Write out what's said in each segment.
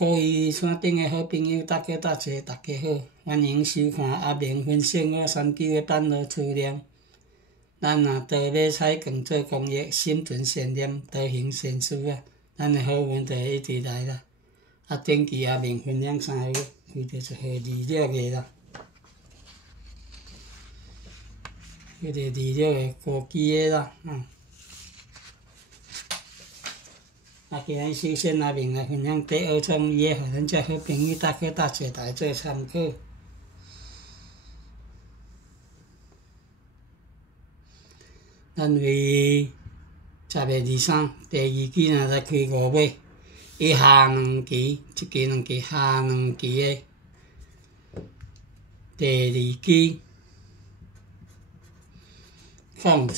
各位山顶的好朋友，大家大家好，欢迎收看阿明分享我39的版路资料。咱若倒要采光做公益，心存善念，多行善事啊，咱的好运就会一直来啦。顶期阿明分享3号，开着一号26个啦，迄个26个高基的啦，今日首先阿明来分享第2种伊的，互咱遮好朋友大家来做参考。咱为10月23第2期若才开5尾，伊下2期，一期两期下2期的第2期空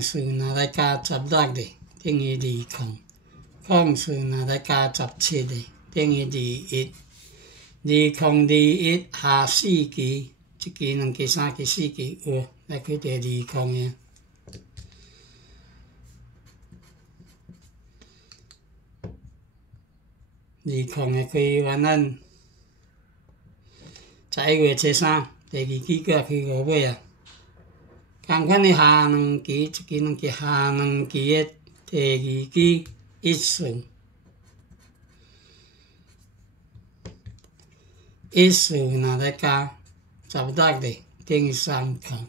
数若来加16个，等于20，空数若来加17个，等于21，2021下4期，一期两期3期4期，有来开第20个。20的开完咱11月初3第2期搁开5尾啊。同款的下2期，一期两期下2期的第2期一数若来加16个，等于30；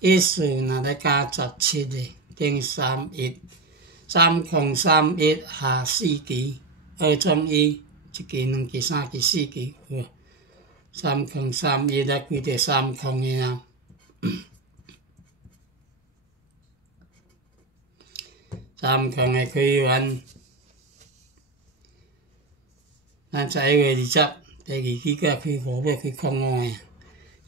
一数若来加17个，等于31；3031下4期，2种1，一期两期3期4期，有3031来开着30的啊。30的开完，咱11月20第2期搁开5尾开空5个。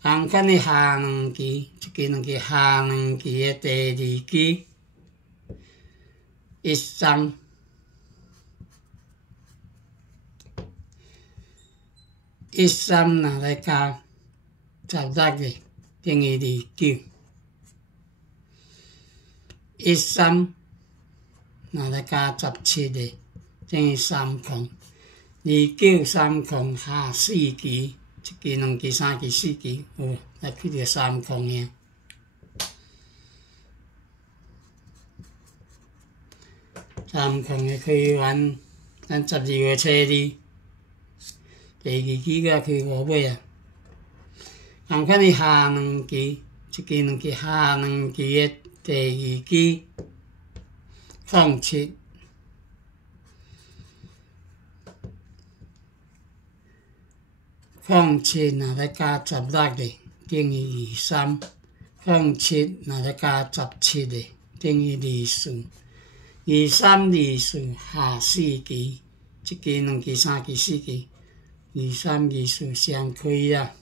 同款的下2期，一期两期下2期的第2期13，若来加16个，等于29；13若来加17个，等于30；2930下4期，一期两期3期4期，有来开着30个。30的开完，咱12月初2第2期搁开5尾啊。同款的下2期，一期两期下2期的第2期07，若来加16个，等于23；07若来加17个，等于24；2324下4期，一期两期3期4期，2324双开啊。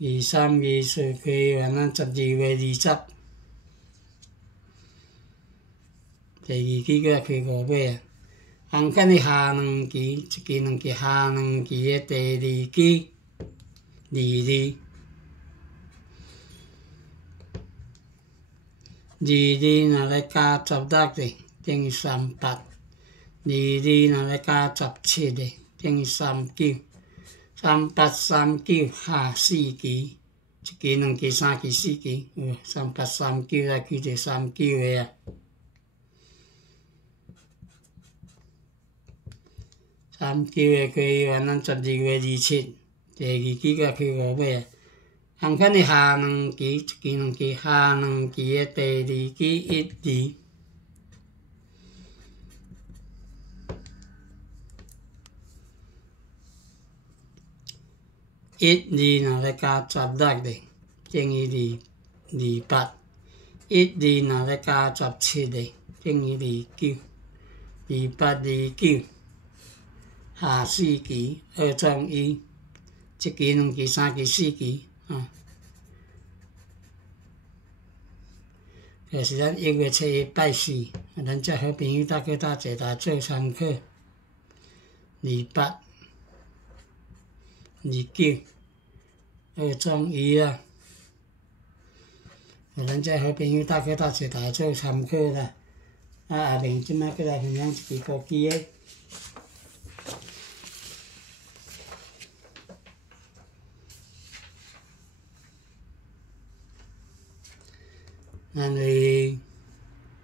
2324开完咱12月20第2期搁开5尾啊。同款的下2期，一期两期下2期的第2期22若来加16个，等于38；22若来加17个，等于39；3839下4期，一期两期3期4期，有3839来开着39个啊。39个开完咱12月27第2期搁开5尾啊。同款的下2期，一期两期下2期的第2期12若来加16个，等于28；12若来加17个，等于29；2829下4期，2种1，一期两期3期4期就是咱1月初1拜4，咱遮好朋友大家来做参考。28、29，2种1啊。咱遮好朋友搭去搭做大做参考啦。下面即摆过来分享一支高机的。咱为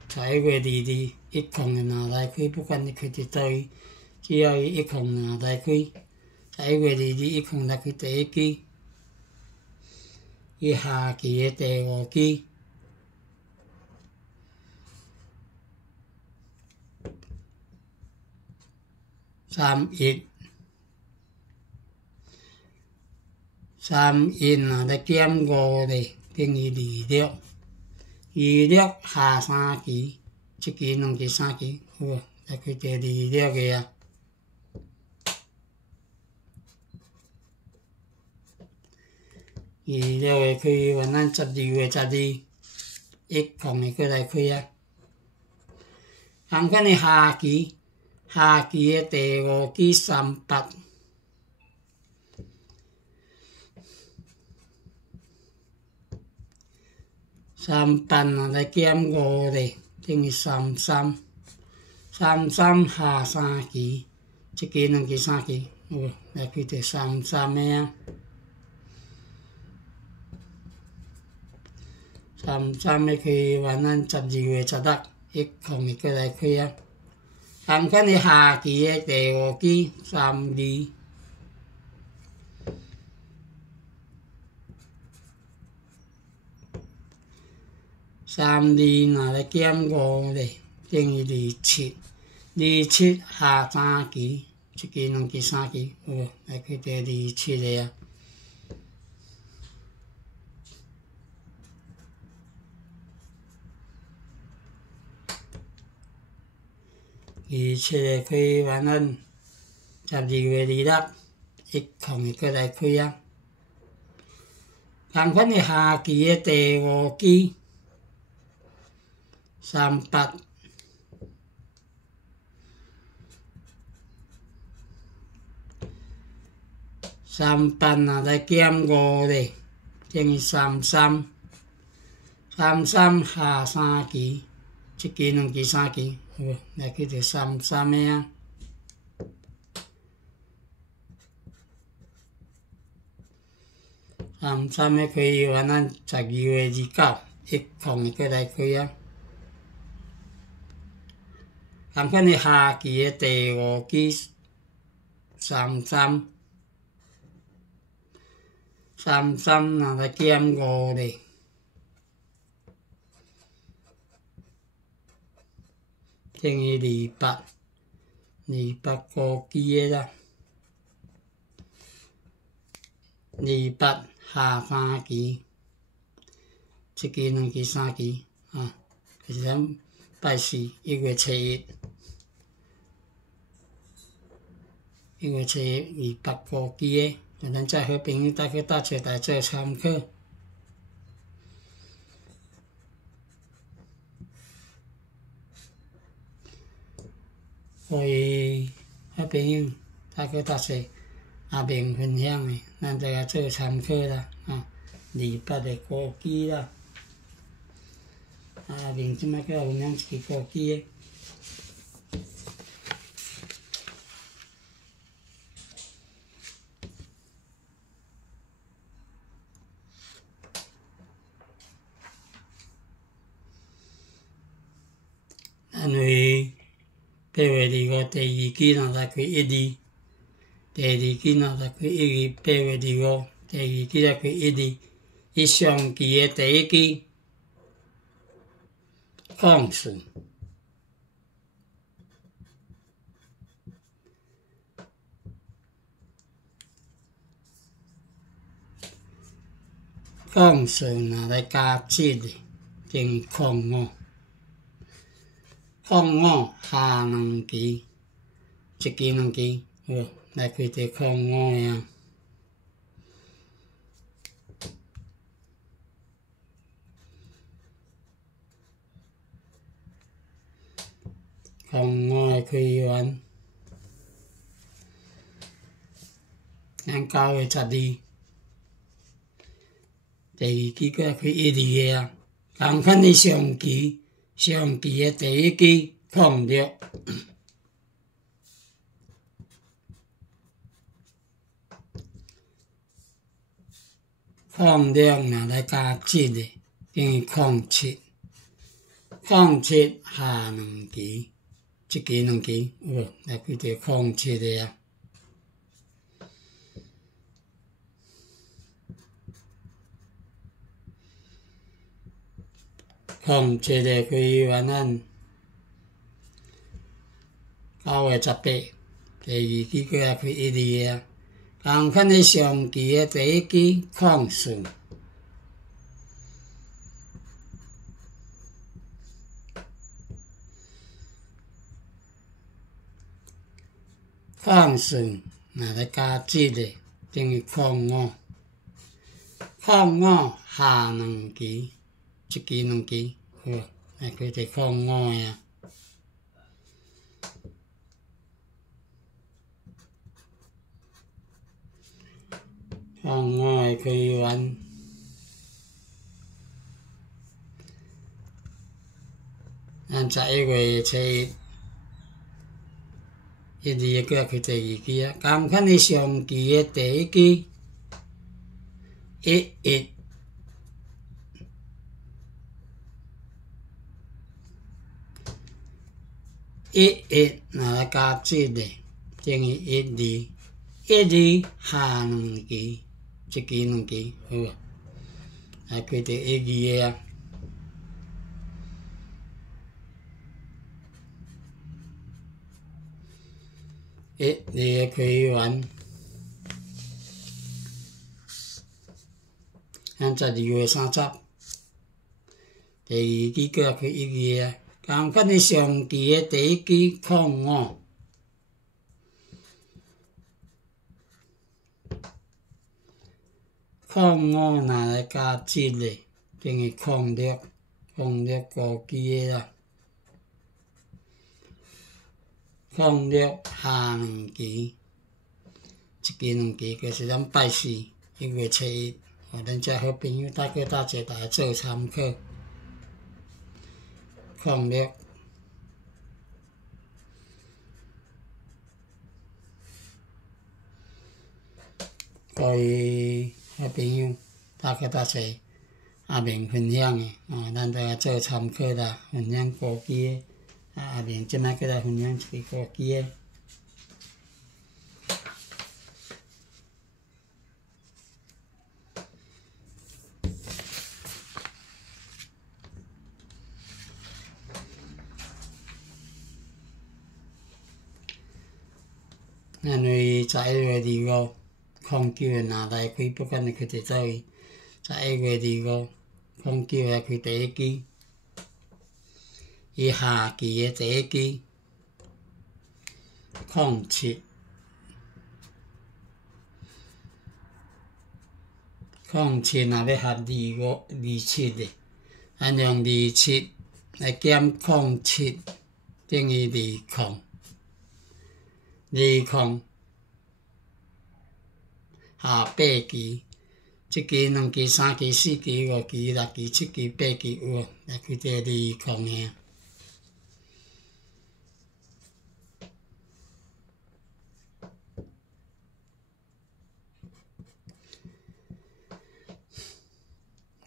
11月22，一空的若来开，不管你开伫倒位，只要伊一空若来开，11月22一空来开第一支，伊下期的第5支。31若来减5咧，等于26下3期，一期、2期、3期，有无？来开第26个啊。26个开完，咱12月12，一空的过来开啊。同款的下期的第5期38。38若来减5咧，等于33下3期，一期、2期、3期，有无？来开第33个啊。33个开完，咱12月16，一空的过来开啊。同款的下期的第5期32。32若来减5咧，等于27下3期，一期、2期、3期，有无？来开第27个啊。27个开完，咱12月26，一空的过来开啊。同款的下期的第5期38。38若来减5咧，等于33下3期，一期、2期、3期，有无？来去第33个啊。33个开完，咱12月29，一空的过来开啊。同款的下期的第5期33若来减5咧，等于28高期的啦。28下3期，一期、2期、3期啊，就是咱拜4，1月7日28高期的。咱遮好朋友搭去搭做来做参考。所以好朋友搭去搭做下面分享的，咱大家做参考啦。28个高期啦，下面即摆再分享一支高期的。咱为8月25第2期若来开1字，第2期若来开1字，8月25第2期来开1字，伊上期的第1期控诉。控诉若来加7的，等于05下2期，一期、2期，有无？来开第05个啊。05个开完，咱9月12。第2期搁来开1字个啊，共款的上期的第一支06，若来加7的，等于07下2期，一期2期有无？来开着07的啊。07的开原案9月18，第二期过来开1、2个啊。共款的上期的第一期04，若来加7的，等于05下2期，一期2期，好，来开着05的啊。05的开源，咱11月初1、2个过来开第2期啊。共款的上期的第一期11，若来加7的，等于12下2期，一期2期，好啊，来开着1、2个啊。1、2个开源，咱12月30，第二期过来开1、2个啊。共款的上期的第一期05，若来加7的，等于065期的啦。06下2期，一期2期，就是咱拜4、1月初1，互咱遮好朋友大哥大姐大家做参考。06，各位好朋友大哥大姐下面分享的，咱大家做参考啦，分享5期的。下面即摆过来分享一个5期的。因为11月25，09的若来开，不管你开伫倒位，11月25，09来开第一期，伊下期的第一期07，若要合27的，咱用27来减07，等于20。20下8期，一期、2期、3期、4期、5期、6期、7期、8期，有无？来开这20的。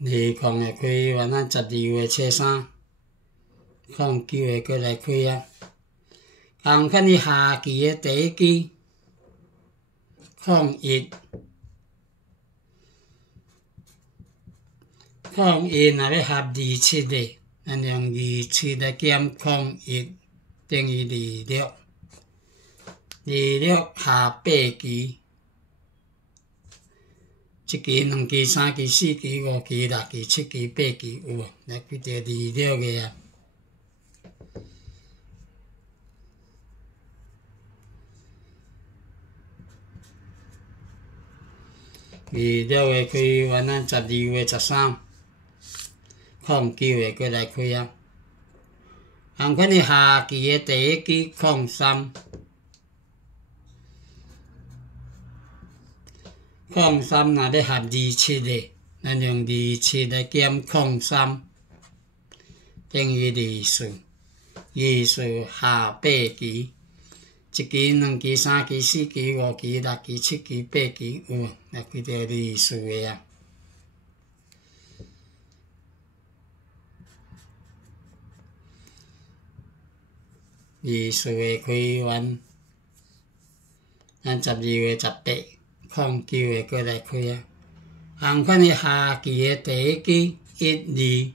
20的开完，咱12月初3，09的过来开啊。共款的下期的第一期01，若要合27的，咱用27来减01，等于26。26下8期，一期、2期、3期、4期、5期、6期、7期、8期，有无？来开着26个啊。26个开完，咱12月13，09个过来开啊。共款的下期的第一期03，若要合27的，咱用27来减03，等于二四下八期，一期、两期、三期、四期、五期、六期、七期、八期，有那几条二四个啊。二四个开完，咱12月18，09个过来开啊。同款诶下期诶第一期1、2。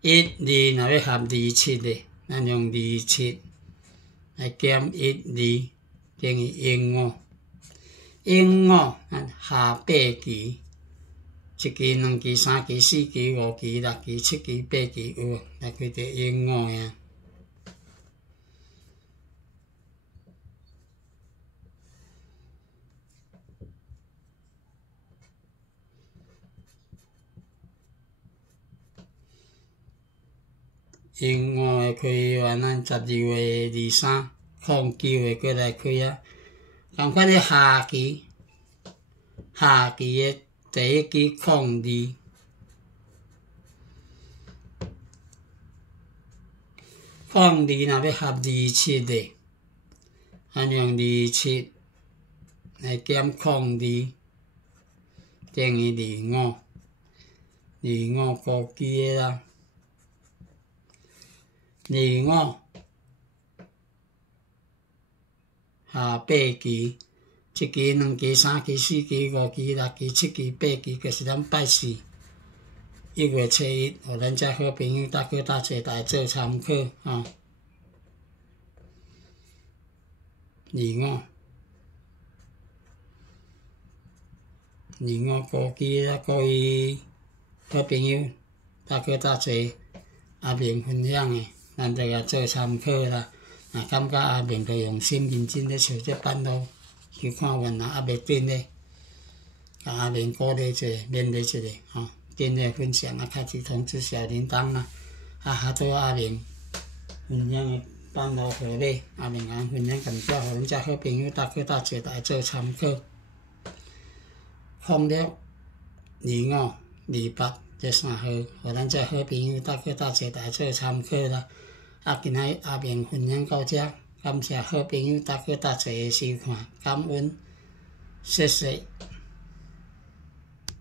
1、2若要合27个，咱用27来减1、2，等于英5。英5咱下八期，一期、两期、三期、四期、五期、六期、七期、八期，有无？来几条英5呀？英5个开完，咱12月23，09个过来开啊。同款诶下期诶第一期02，若要合27个，咱用27来减02，等于25高期诶啦。25下八期，一期、两期、三期、四期、五期、六期、七期、八期，就是咱拜4，1月初1，互咱遮好朋友搭做来做参考吼。25高期啊，各位好朋友搭做阿明分享诶，咱就甲做参考啦。若感觉阿明着用心认真咧找这班路，去看阮若还袂准咧，甲阿明鼓励一下，勉励一下吼，订阅分享啊，开启通知小铃铛啦。较多阿明分享诶班路号码，阿明甲分享感谢，互阮遮好朋友搭做来做参考。06、25、28这3号，互咱遮好朋友搭做来做参考啦。今仔阿明分享到遮，感谢好朋友搭做诶收看，感恩，谢谢。